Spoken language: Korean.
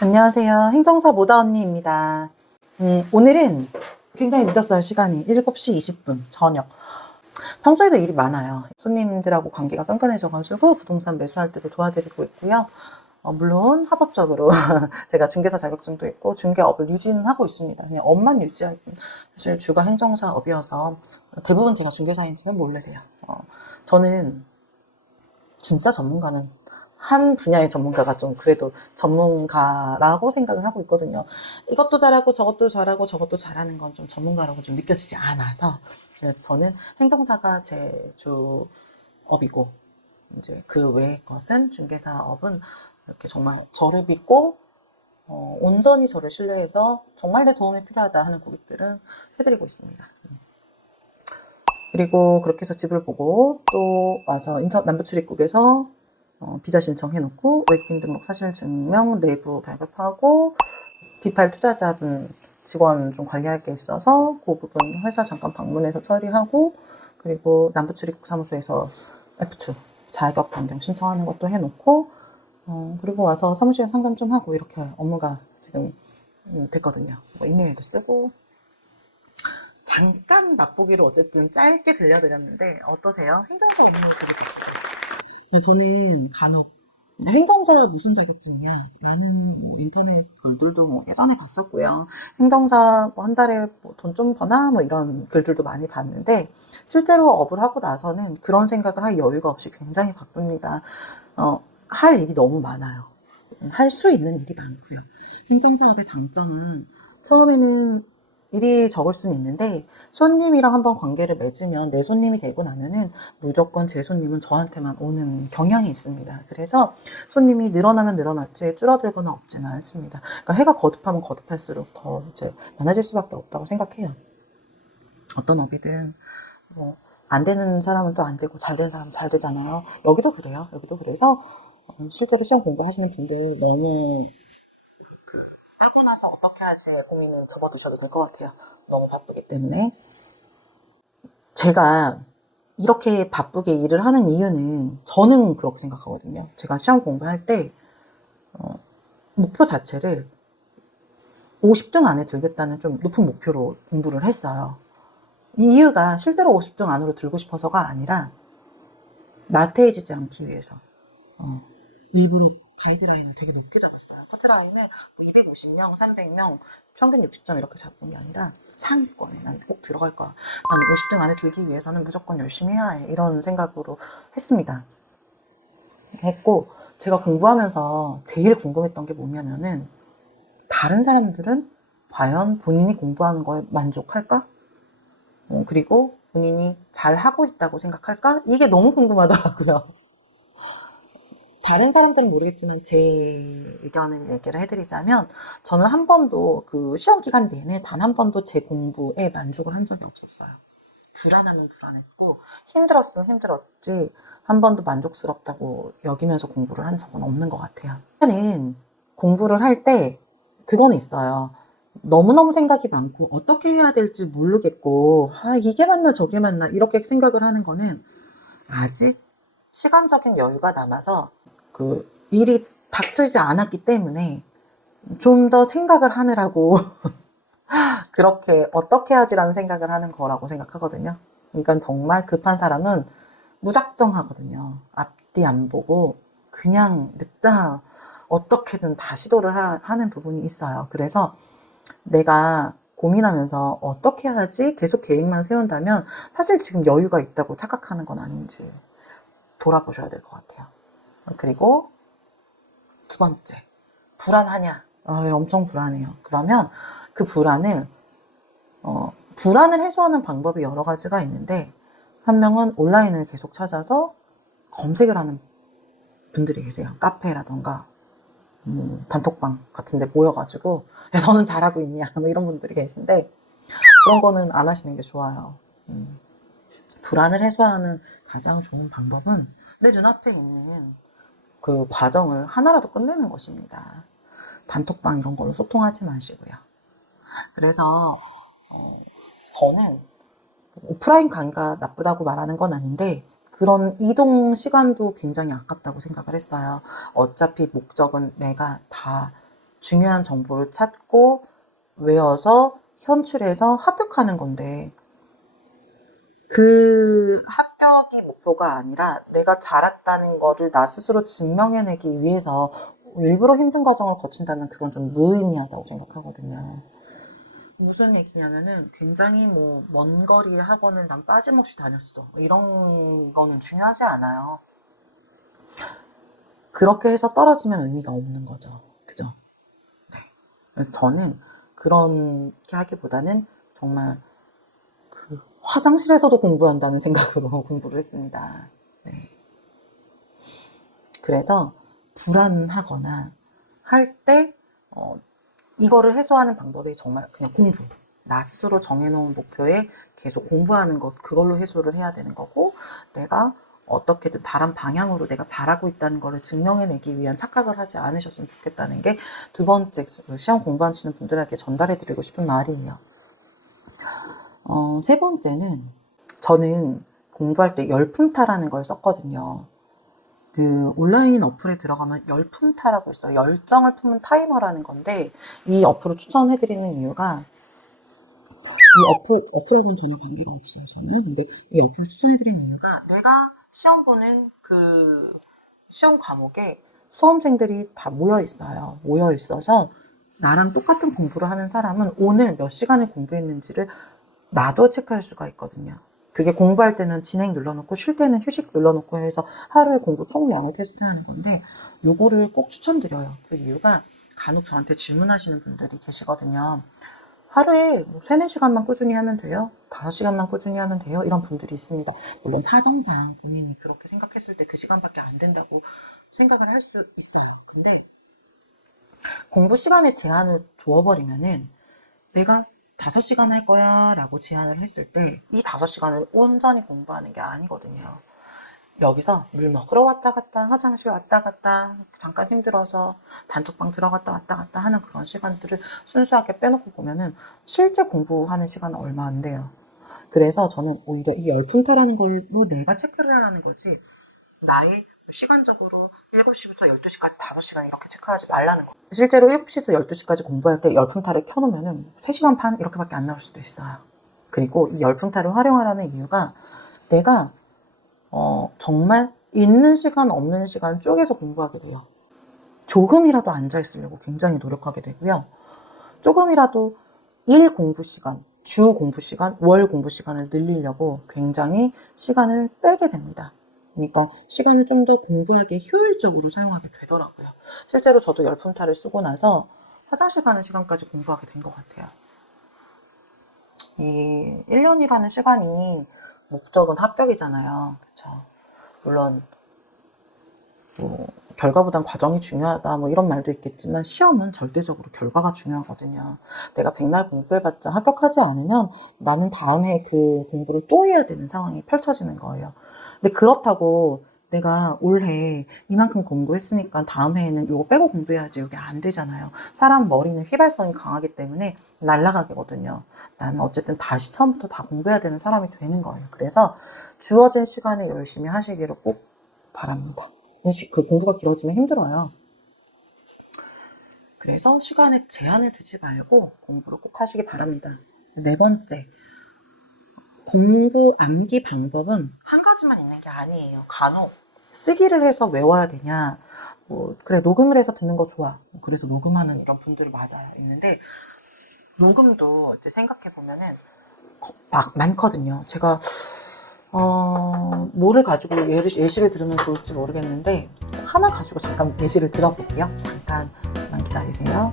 안녕하세요. 행정사 모다 언니입니다. 오늘은 굉장히 늦었어요. 시간이 7시 20분 저녁. 평소에도 일이 많아요. 손님들하고 관계가 끈끈해져가지고 부동산 매수할 때도 도와드리고 있고요. 물론 합법적으로 제가 중개사 자격증도 있고 중개업을 유지는 하고 있습니다. 그냥 업만 유지할 뿐. 사실 주가 행정사업이어서 대부분 제가 중개사인지는 모르세요. 저는 진짜 전문가는 한 분야의 전문가가 좀 그래도 전문가라고 생각을 하고 있거든요. 이것도 잘하고 저것도 잘하고 저것도 잘하는 건 좀 전문가라고 좀 느껴지지 않아서, 그래서 저는 행정사가 제 주업이고, 이제 그 외의 것은 중개사업은 이렇게 정말 저를 믿고 온전히 저를 신뢰해서 정말 내 도움이 필요하다 하는 고객들은 해드리고 있습니다. 그리고 그렇게 해서 집을 보고 또 와서 남부출입국에서 비자 신청해놓고 외국인 등록 사실증명 내부 발급하고 D8 투자자분 직원 좀 관리할 게 있어서 그 부분 회사 잠깐 방문해서 처리하고, 그리고 남부출입국 사무소에서 F2 자격 변경 신청하는 것도 해놓고 그리고 와서 사무실에 상담 좀 하고 이렇게 업무가 지금 됐거든요. 뭐 이메일도 쓰고. 잠깐 맛보기로 어쨌든 짧게 들려드렸는데 어떠세요? 행정사 있는 분들. 저는 간혹 행정사 무슨 자격증이야? 라는 뭐 인터넷 글들도 뭐 예전에 봤었고요. 행정사 뭐 한 달에 뭐 돈 좀 버나? 뭐 이런 글들도 많이 봤는데, 실제로 업을 하고 나서는 그런 생각을 할 여유가 없이 굉장히 바쁩니다. 할 일이 너무 많아요. 할 수 있는 일이 많고요. 행정사업의 장점은 처음에는 일이 적을 수는 있는데 손님이랑 한번 관계를 맺으면 내 손님이 되고 나면은 무조건 제 손님은 저한테만 오는 경향이 있습니다. 그래서 손님이 늘어나면 늘어났지 줄어들거나 없지는 않습니다. 그러니까 해가 거듭하면 거듭할수록 더 이제 많아질 수밖에 없다고 생각해요. 어떤 업이든 뭐 안 되는 사람은 또 안 되고 잘 되는 사람은 잘 되잖아요. 여기도 그래요. 여기도 그래서 실제로 시험 공부하시는 분들 너무 하고 나서 어떻게 하지 고민을 접어두셔도 될 것 같아요. 너무 바쁘기 때문에. 제가 이렇게 바쁘게 일을 하는 이유는 저는 그렇게 생각하거든요. 제가 시험 공부할 때 목표 자체를 50등 안에 들겠다는 좀 높은 목표로 공부를 했어요. 이 이유가 실제로 50등 안으로 들고 싶어서가 아니라 나태해지지 않기 위해서 일부러 가이드라인을 되게 높게 잡았어요. 커트라인을 250명, 300명, 평균 60점 이렇게 잡은 게 아니라 상위권에 난 꼭 들어갈 거야. 나는 50등 안에 들기 위해서는 무조건 열심히 해야 해. 이런 생각으로 했습니다. 했고, 제가 공부하면서 제일 궁금했던 게 뭐냐면은 다른 사람들은 과연 본인이 공부하는 거에 만족할까? 그리고 본인이 잘 하고 있다고 생각할까? 이게 너무 궁금하더라고요. 다른 사람들은 모르겠지만 제 의견을 얘기를 해드리자면, 저는 한 번도 그 시험 기간 내내 단 한 번도 제 공부에 만족을 한 적이 없었어요. 불안하면 불안했고 힘들었으면 힘들었지 한 번도 만족스럽다고 여기면서 공부를 한 적은 없는 것 같아요. 저는 공부를 할 때 그거는 있어요. 너무너무 생각이 많고 어떻게 해야 될지 모르겠고 이게 맞나 저게 맞나 이렇게 생각을 하는 거는 아직 시간적인 여유가 남아서 그 일이 닥치지 않았기 때문에 좀 더 생각을 하느라고 그렇게 어떻게 하지라는 생각을 하는 거라고 생각하거든요. 그러니까 정말 급한 사람은 무작정하거든요. 앞뒤 안 보고 그냥 냅다 어떻게든 다 시도를 하는 부분이 있어요. 그래서 내가 고민하면서 어떻게 하지 계속 계획만 세운다면 사실 지금 여유가 있다고 착각하는 건 아닌지 돌아보셔야 될 것 같아요. 그리고 두 번째, 불안하냐? 엄청 불안해요. 그러면 그 불안을 해소하는 방법이 여러 가지가 있는데, 한 명은 온라인을 계속 찾아서 검색을 하는 분들이 계세요. 카페라던가 단톡방 같은 데 모여가지고 야 너는 잘하고 있냐 뭐 이런 분들이 계신데, 그런 거는 안 하시는 게 좋아요. 불안을 해소하는 가장 좋은 방법은 내 눈앞에 있는 그 과정을 하나라도 끝내는 것입니다. 단톡방 이런 걸로 소통하지 마시고요. 그래서 저는 오프라인 강의가 나쁘다고 말하는 건 아닌데 그런 이동 시간도 굉장히 아깝다고 생각을 했어요. 어차피 목적은 내가 다 중요한 정보를 찾고 외워서 현출해서 합격하는 건데, 그 합격이 목표가 아니라 내가 잘했다는 거를 나 스스로 증명해내기 위해서 일부러 힘든 과정을 거친다면 그건 좀 무의미하다고 생각하거든요. 무슨 얘기냐면은 굉장히 뭐 먼 거리의 학원을 난 빠짐없이 다녔어, 이런 거는 중요하지 않아요. 그렇게 해서 떨어지면 의미가 없는 거죠. 그죠? 네. 그래서 저는 그렇게 하기보다는 정말 그 화장실에서도 공부한다는 생각으로 공부를 했습니다. 네. 그래서 불안하거나 할 때 이거를 해소하는 방법이 정말 그냥 공부. 나 스스로 정해놓은 목표에 계속 공부하는 것, 그걸로 해소를 해야 되는 거고, 내가 어떻게든 다른 방향으로 내가 잘하고 있다는 거를 증명해내기 위한 착각을 하지 않으셨으면 좋겠다는 게 두 번째 시험 공부하시는 분들에게 전달해드리고 싶은 말이에요. 세 번째는 저는 공부할 때 열품타라는 걸 썼거든요. 그 온라인 어플에 들어가면 열품타라고 있어요. 열정을 품은 타이머라는 건데, 이 어플을 추천해드리는 이유가, 이 어플하고는 전혀 관계가 없어요, 저는. 근데 이 어플을 추천해드리는 이유가, 내가 시험 보는 그 시험 과목에 수험생들이 다 모여 있어요. 모여 있어서 나랑 똑같은 공부를 하는 사람은 오늘 몇 시간을 공부했는지를 나도 체크할 수가 있거든요. 그게 공부할 때는 진행 눌러놓고 쉴 때는 휴식 눌러놓고 해서 하루에 공부 총량을 테스트하는 건데, 요거를 꼭 추천드려요. 그 이유가 간혹 저한테 질문하시는 분들이 계시거든요. 하루에 뭐 3, 4시간만 꾸준히 하면 돼요? 5시간만 꾸준히 하면 돼요? 이런 분들이 있습니다. 물론 사정상 본인이 그렇게 생각했을 때 그 시간밖에 안 된다고 생각을 할 수 있어요. 근데 공부 시간에 제한을 두어버리면은, 내가 5시간 할 거야 라고 제안을 했을 때 이 5시간을 온전히 공부하는 게 아니거든요. 여기서 물 먹으러 왔다 갔다, 화장실 왔다 갔다, 잠깐 힘들어서 단톡방 들어갔다 왔다 갔다 하는 그런 시간들을 순수하게 빼놓고 보면은 실제 공부하는 시간은 얼마 안 돼요. 그래서 저는 오히려 이 열품타라는 걸로 내가 체크를 하라는 거지, 나의 시간적으로 7시부터 12시까지 5시간 이렇게 체크하지 말라는 거. 실제로 7시에서 12시까지 공부할 때 열품타를 켜놓으면 3시간 반 이렇게밖에 안 나올 수도 있어요. 그리고 이 열품타를 활용하라는 이유가, 내가 정말 있는 시간 없는 시간 쪼개서 공부하게 돼요. 조금이라도 앉아있으려고 굉장히 노력하게 되고요. 조금이라도 일 공부 시간, 주 공부 시간, 월 공부 시간을 늘리려고 굉장히 시간을 빼게 됩니다. 그러니까 시간을 좀 더 공부하기에 효율적으로 사용하게 되더라고요. 실제로 저도 열품타를 쓰고 나서 화장실 가는 시간까지 공부하게 된 것 같아요. 이 1년이라는 시간이 목적은 합격이잖아요. 그쵸? 물론 뭐 결과보단 과정이 중요하다 뭐 이런 말도 있겠지만, 시험은 절대적으로 결과가 중요하거든요. 내가 백날 공부해봤자 합격하지 않으면 나는 다음 해 그 공부를 또 해야 되는 상황이 펼쳐지는 거예요. 근데 그렇다고 내가 올해 이만큼 공부했으니까 다음 해에는 이거 빼고 공부해야지, 이게 안 되잖아요. 사람 머리는 휘발성이 강하기 때문에 날아가거든요. 나는 어쨌든 다시 처음부터 다 공부해야 되는 사람이 되는 거예요. 그래서 주어진 시간에 열심히 하시기를 꼭 바랍니다. 그 공부가 길어지면 힘들어요. 그래서 시간에 제한을 두지 말고 공부를 꼭 하시기 바랍니다. 네 번째, 공부 암기 방법은 한 가지만 있는 게 아니에요. 간혹 쓰기를 해서 외워야 되냐, 뭐 그래 녹음을 해서 듣는 거 좋아, 그래서 녹음하는 이런 분들 맞아요. 있는데 녹음도 이제 생각해 보면은 막 많거든요. 제가 뭐를 가지고 예시를 들으면 좋을지 모르겠는데, 하나 가지고 잠깐 예시를 들어볼게요. 잠깐만 기다리세요.